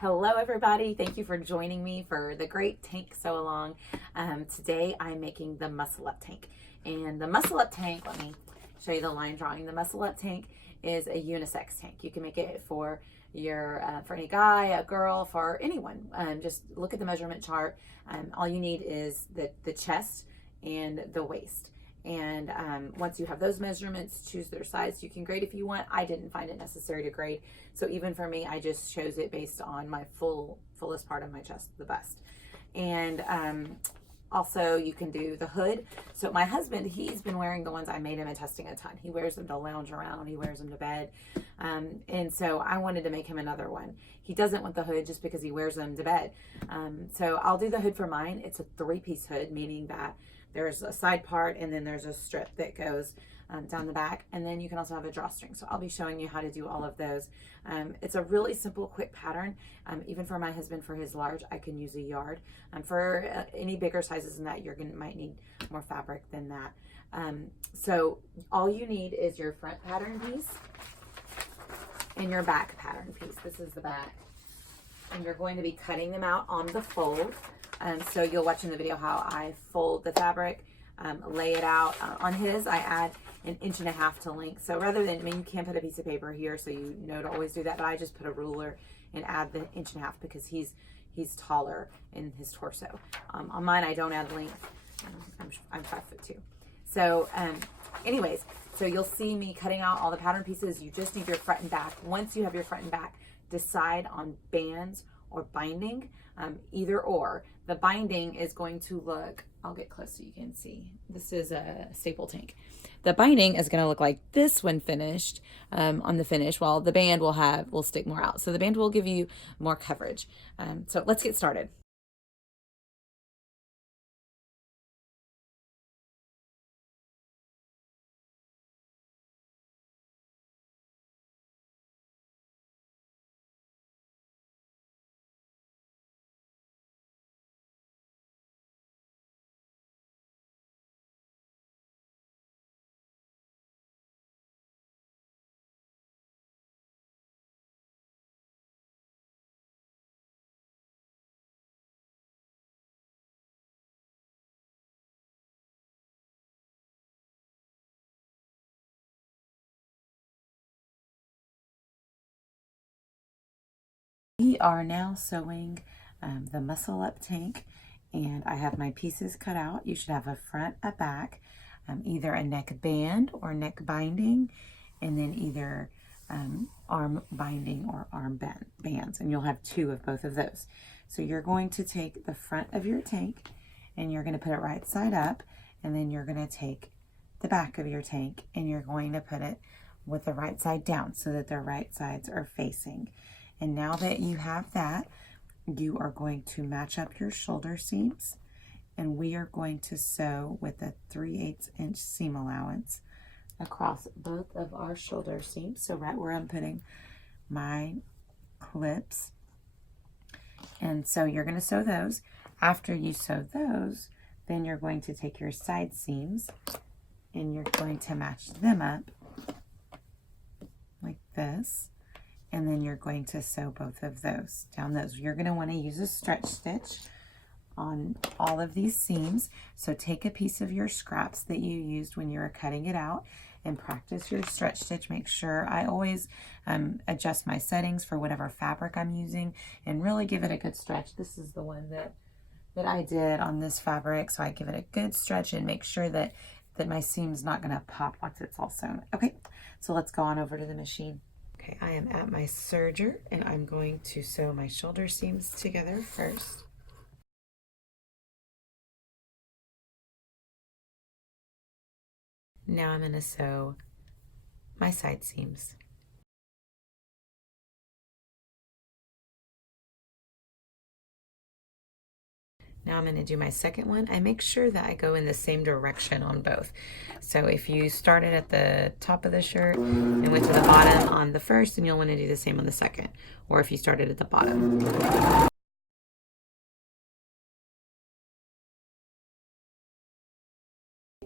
Hello everybody, thank you for joining me for the great tank sew along. Today I'm making the muscle up tank, and the muscle up tank, let me show you the line drawing. The muscle up tank is a unisex tank. You can make it for your for any guy, a girl, for anyone. Just look at the measurement chart. All you need is the chest and the waist. And once you have those measurements, choose their size. You can grade if you want. I didn't find it necessary to grade, so even for me, I just chose it based on my fullest part of my chest, the bust. And also you can do the hood. So my husband, he's been wearing the ones I made him and testing a ton. He wears them to lounge around, he wears them to bed, and so I wanted to make him another one. He doesn't want the hood just because he wears them to bed. So I'll do the hood for mine. It's a 3-piece hood, meaning that there's a side part and then there's a strip that goes down the back, and then you can also have a drawstring. So I'll be showing you how to do all of those. It's a really simple, quick pattern. Even for my husband, for his large, I can use a yard. For any bigger sizes than that, might need more fabric than that. So all you need is your front pattern piece and your back pattern piece. This is the back, and you're going to be cutting them out on the fold. So you'll watch in the video how I fold the fabric, lay it out. On his, I add 1.5 inches to length. So rather than, you can put a piece of paper here, so you know to always do that, but I just put a ruler and add the 1.5 inches because he's taller in his torso. On mine, I don't add length. I'm 5'2". So anyways, so you'll see me cutting out all the pattern pieces. You just need your front and back. Once you have your front and back, decide on bands or binding, either or. The binding is going to look, I'll get close so you can see. This is a staple tank. The binding is going to look like this when finished, on the finish, while the band will stick more out. So the band will give you more coverage. So let's get started. We are now sewing the muscle up tank, and I have my pieces cut out. You should have a front, a back, either a neck band or neck binding, and then either arm binding or arm bands, and you'll have 2 of both of those. So you're going to take the front of your tank and you're going to put it right side up, and then you're going to take the back of your tank and you're going to put it with the right side down so that the right sides are facing. And now that you have that, you are going to match up your shoulder seams, and we are going to sew with a 3/8 inch seam allowance across both of our shoulder seams. So right where I'm putting my clips. And so you're going to sew those. After you sew those, then you're going to take your side seams and you're going to match them up like this. And then you're going to sew both of those down those. You're going to want to use a stretch stitch on all of these seams. So take a piece of your scraps that you used when you were cutting it out and practice your stretch stitch. Make sure I always adjust my settings for whatever fabric I'm using and really give it a good stretch. This is the one that I did on this fabric, so I give it a good stretch and make sure that my seam's not going to pop once it's all sewn. Okay, so let's go on over to the machine. Okay, I am at my serger and I'm going to sew my shoulder seams together first. Now I'm going to sew my side seams. Now I'm going to do my second one. I make sure that I go in the same direction on both. So if you started at the top of the shirt and went to the bottom on the first, then you'll want to do the same on the second. Or if you started at the bottom.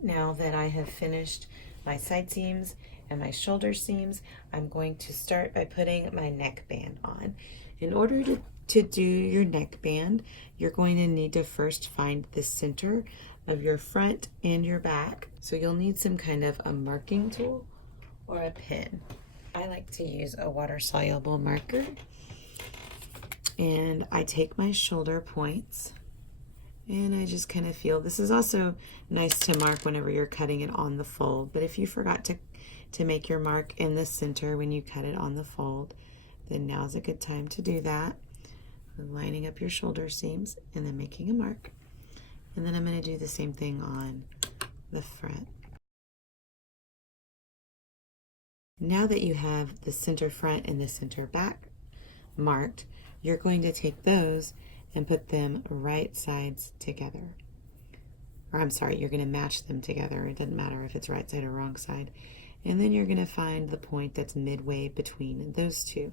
Now that I have finished my side seams and my shoulder seams, I'm going to start by putting my neckband on. In order to To do your neckband, you're going to need to first find the center of your front and your back. So you'll need some kind of a marking tool or a pen. I like to use a water-soluble marker, and I take my shoulder points and I just kind of feel. This is also nice to mark whenever you're cutting it on the fold, but if you forgot to make your mark in the center when you cut it on the fold, then now's a good time to do that. Lining up your shoulder seams and then making a mark. And then I'm going to do the same thing on the front. Now that you have the center front and the center back marked, you're going to take those and put them right sides together. Or I'm sorry, you're going to match them together. It doesn't matter if it's right side or wrong side. And then you're going to find the point that's midway between those two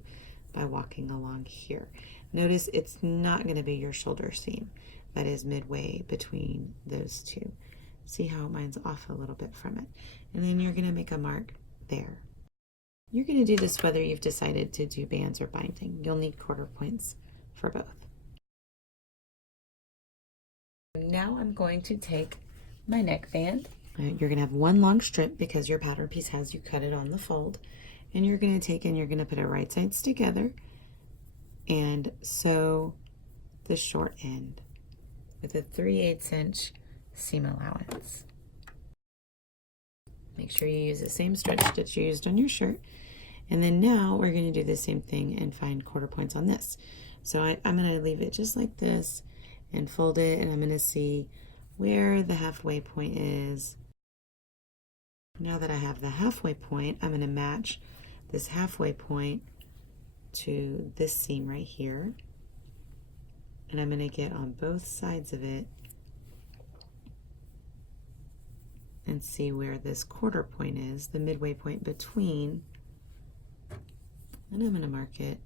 by walking along here. Notice it's not going to be your shoulder seam. That is midway between those two. See how mine's off a little bit from it. And then you're going to make a mark there. You're going to do this whether you've decided to do bands or binding. You'll need quarter points for both. Now I'm going to take my neckband. You're going to have one long strip because your pattern piece has you cut it on the fold. And you're going to take and you're going to put it right sides together and sew the short end with a 3/8 inch seam allowance. Make sure you use the same stretch stitch you used on your shirt. And then now we're going to do the same thing and find quarter points on this. So I'm going to leave it just like this and fold it, and I'm going to see where the halfway point is. Now that I have the halfway point, I'm going to match this halfway point to this seam right here, and I'm going to get on both sides of it and see where this quarter point is, the midway point between, and I'm going to mark it.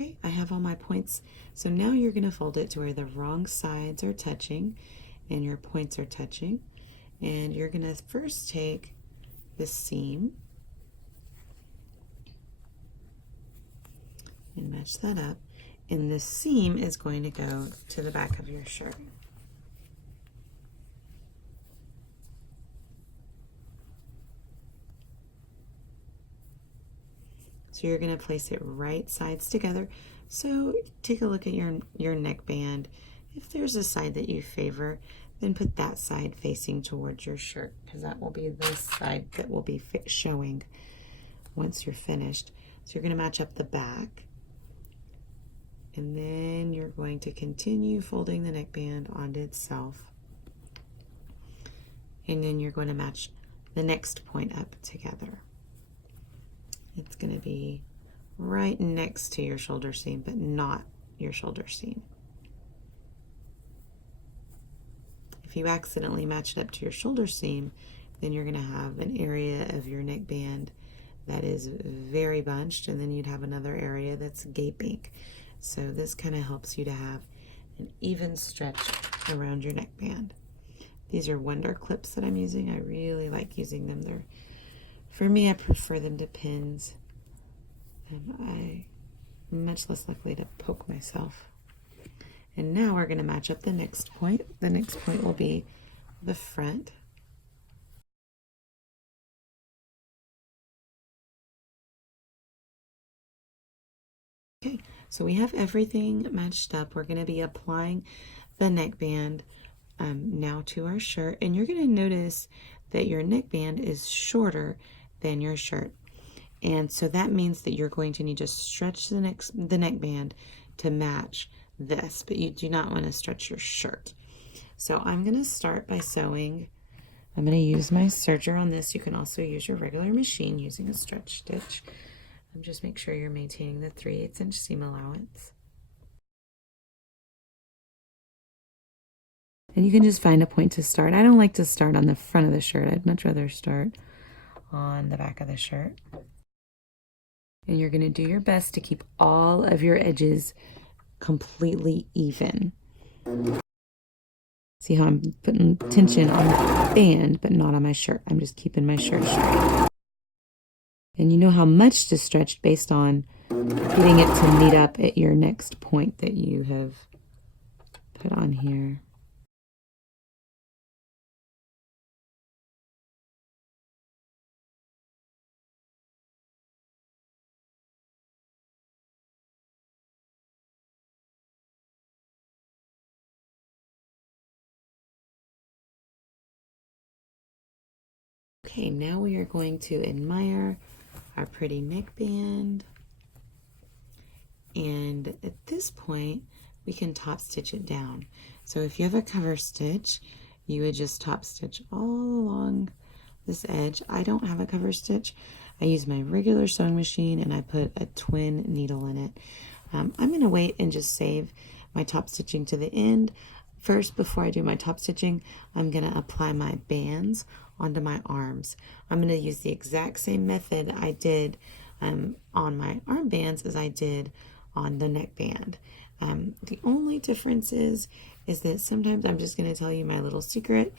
Okay, I have all my points. So now you're going to fold it to where the wrong sides are touching and your points are touching, and you're going to first take this seam and match that up, and this seam is going to go to the back of your shirt. So you're going to place it right sides together. So take a look at your neckband. If there's a side that you favor, then put that side facing towards your shirt, because that will be the side that will be showing once you're finished. So you're going to match up the back, and then you're going to continue folding the neckband onto itself, and then you're going to match the next point up together. It's going to be right next to your shoulder seam, but not your shoulder seam. If you accidentally match it up to your shoulder seam, then you're going to have an area of your neckband that is very bunched, and then you'd have another area that's gaping. So this kind of helps you to have an even stretch around your neckband. These are Wonder clips that I'm using. I really like using them. For me, I prefer them to pins, and I'm much less likely to poke myself. And now we're going to match up the next point. The next point will be the front. Okay, so we have everything matched up. We're going to be applying the neckband now to our shirt, and you're going to notice that your neckband is shorter than your shirt, and so that means that you're going to need to stretch the neckband to match this, but you do not want to stretch your shirt. So I'm going to start by sewing. I'm going to use my serger on this. You can also use your regular machine using a stretch stitch. Just make sure you're maintaining the 3/8 inch seam allowance. And you can just find a point to start. I don't like to start on the front of the shirt. I'd much rather start on the back of the shirt. And you're going to do your best to keep all of your edges completely even. See how I'm putting tension on the band, but not on my shirt. I'm just keeping my shirt straight. And you know how much to stretch based on getting it to meet up at your next point that you have put on here. Okay, now we are going to admire our pretty neckband. And at this point, we can top stitch it down. So if you have a cover stitch, you would just top stitch all along this edge. I don't have a cover stitch. I use my regular sewing machine and I put a twin needle in it. I'm going to wait and just save my top stitching to the end. First, before I do my top stitching, I'm going to apply my bands onto my arms. I'm going to use the exact same method I did on my armbands as I did on the neckband. The only difference is that sometimes I'm just going to tell you my little secret.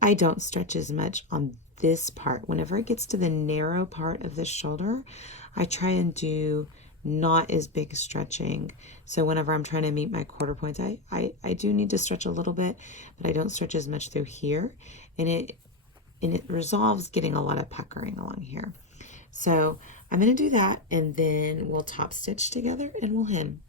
I don't stretch as much on this part. Whenever it gets to the narrow part of the shoulder, I try and do not as big stretching. So whenever I'm trying to meet my quarter points, I do need to stretch a little bit, but I don't stretch as much through here. And it resolves getting a lot of puckering along here. So I'm going to do that, and then we'll top stitch together and we'll hem.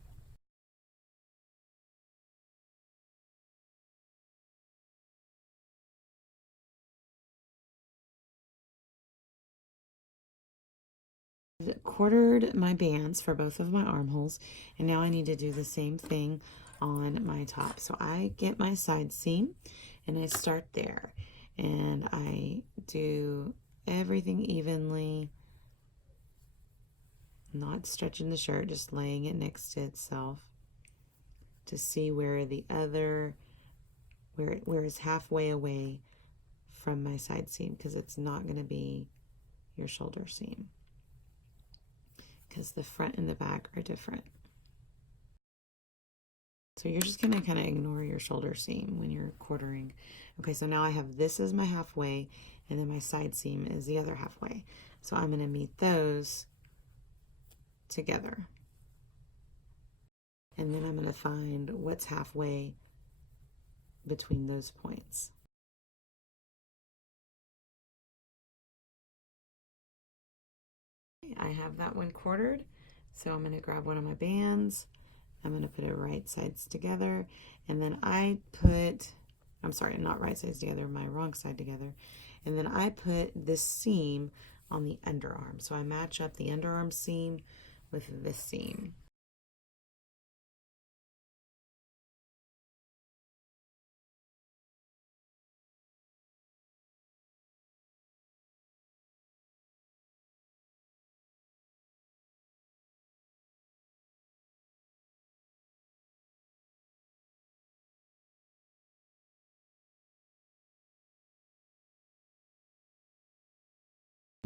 I've quartered my bands for both of my armholes, and now I need to do the same thing on my top. So I get my side seam and I start there, and I do everything evenly, not stretching the shirt, just laying it next to itself to see where the other, where it's halfway away from my side seam, because it's not going to be your shoulder seam, because the front and the back are different. So you're just going to kind of ignore your shoulder seam when you're quartering. Okay, so now I have this as my halfway, and then my side seam is the other halfway. So I'm going to meet those together. And then I'm going to find what's halfway between those points. I have that one quartered, so I'm going to grab one of my bands. I'm going to put it right sides together, and then I put, I'm sorry, not right sides together, my wrong side together, and then I put this seam on the underarm. So I match up the underarm seam with this seam.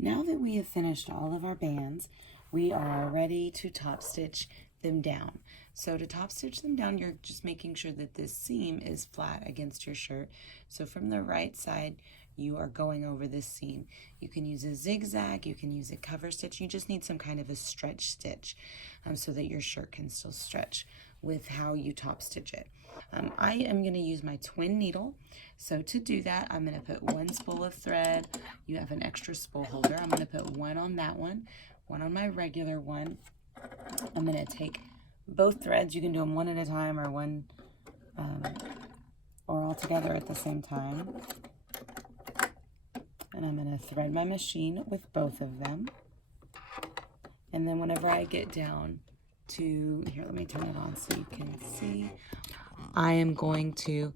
Now that we have finished all of our bands, we are ready to top stitch them down. So to top stitch them down, you're just making sure that this seam is flat against your shirt. So from the right side, you are going over this seam. You can use a zigzag, you can use a cover stitch. You just need some kind of a stretch stitch so that your shirt can still stretch with how you top stitch it. I am going to use my twin needle. So to do that, I'm going to put one spool of thread. You have an extra spool holder. I'm going to put one on that one on my regular one. I'm going to take both threads. You can do them one at a time or one or all together at the same time. And I'm going to thread my machine with both of them. And then whenever I get down to, here, let me turn it on so you can see. I am going to,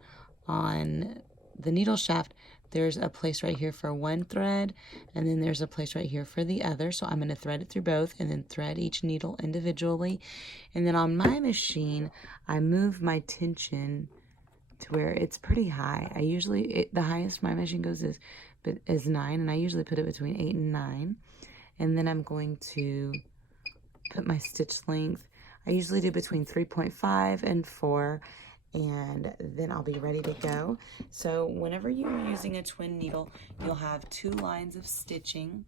on the needle shaft, there's a place right here for one thread, and then there's a place right here for the other. So I'm going to thread it through both and then thread each needle individually. And then on my machine, I move my tension to where it's pretty high. I usually, the highest my machine goes is 9, and I usually put it between 8 and 9. And then I'm going to put my stitch length. I usually do between 3.5 and 4, and then I'll be ready to go. So whenever you're using a twin needle, you'll have 2 lines of stitching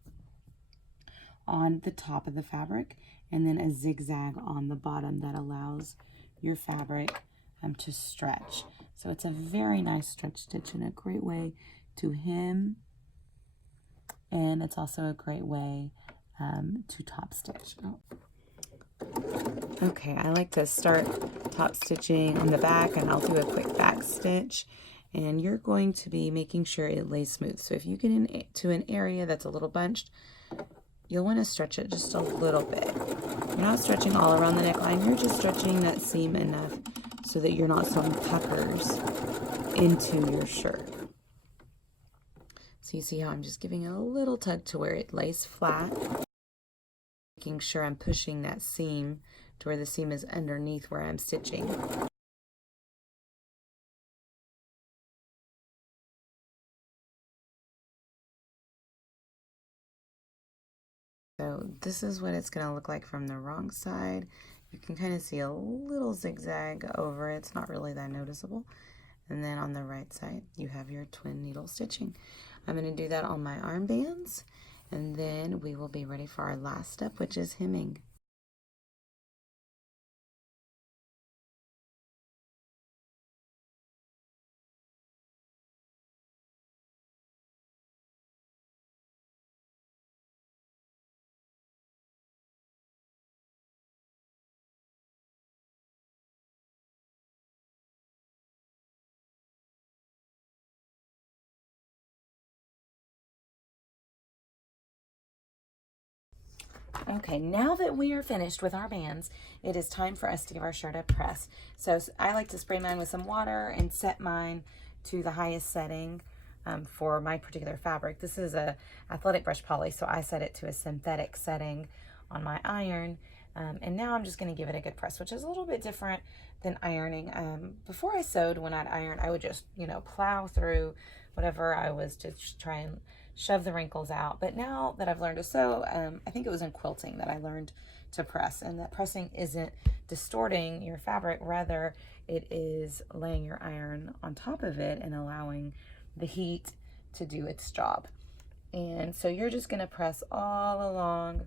on the top of the fabric and then a zigzag on the bottom that allows your fabric to stretch. So it's a very nice stretch stitch and a great way to hem, and it's also a great way to top stitch. Okay, I like to start top stitching on the back, and I'll do a quick back stitch, and you're going to be making sure it lays smooth. So if you get into an area that's a little bunched, you'll want to stretch it just a little bit. You're not stretching all around the neckline, you're just stretching that seam enough so that you're not sewing puckers into your shirt. So you see how I'm just giving it a little tug to where it lays flat, making sure I'm pushing that seam to where the seam is underneath where I'm stitching. So this is what it's going to look like from the wrong side. You can kind of see a little zigzag over it. It's not really that noticeable. And then on the right side, you have your twin needle stitching. I'm going to do that on my armbands, and then we will be ready for our last step, which is hemming. Okay, now that we are finished with our bands, it is time for us to give our shirt a press. So I like to spray mine with some water and set mine to the highest setting for my particular fabric. This is a athletic brush poly, so I set it to a synthetic setting on my iron. And now I'm just going to give it a good press, which is a little bit different than ironing. Before I sewed, when I'd iron, I would just, plow through whatever I was to try and shove the wrinkles out. But now that I've learned to sew, I think it was in quilting that I learned to press, and that pressing isn't distorting your fabric, rather it is laying your iron on top of it and allowing the heat to do its job. And so you're just going to press all along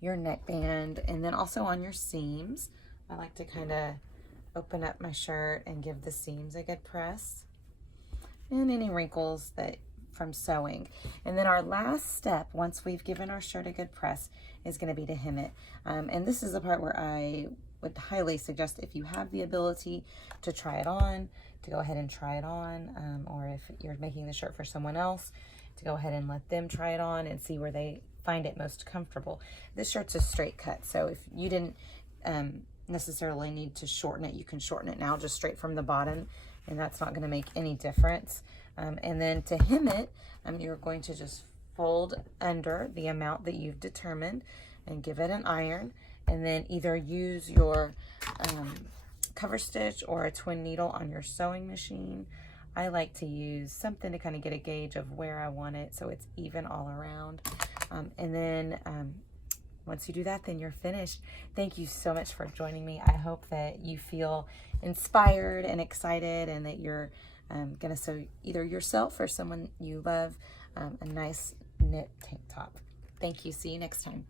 your neckband, and then also on your seams. I like to kind of open up my shirt and give the seams a good press, and any wrinkles that from sewing. And then our last step, once we've given our shirt a good press, is going to be to hem it. And this is the part where I would highly suggest, if you have the ability to try it on, to go ahead and try it on, or if you're making the shirt for someone else, to go ahead and let them try it on and see where they find it most comfortable. This shirt's a straight cut, so if you didn't necessarily need to shorten it, you can shorten it now just straight from the bottom, and that's not going to make any difference. And then to hem it, you're going to just fold under the amount that you've determined and give it an iron, and then either use your cover stitch or a twin needle on your sewing machine. I like to use something to kind of get a gauge of where I want it so it's even all around. And then once you do that, then you're finished. Thank you so much for joining me. I hope that you feel inspired and excited, and that you're gonna sew either yourself or someone you love a nice knit tank top. Thank you. See you next time.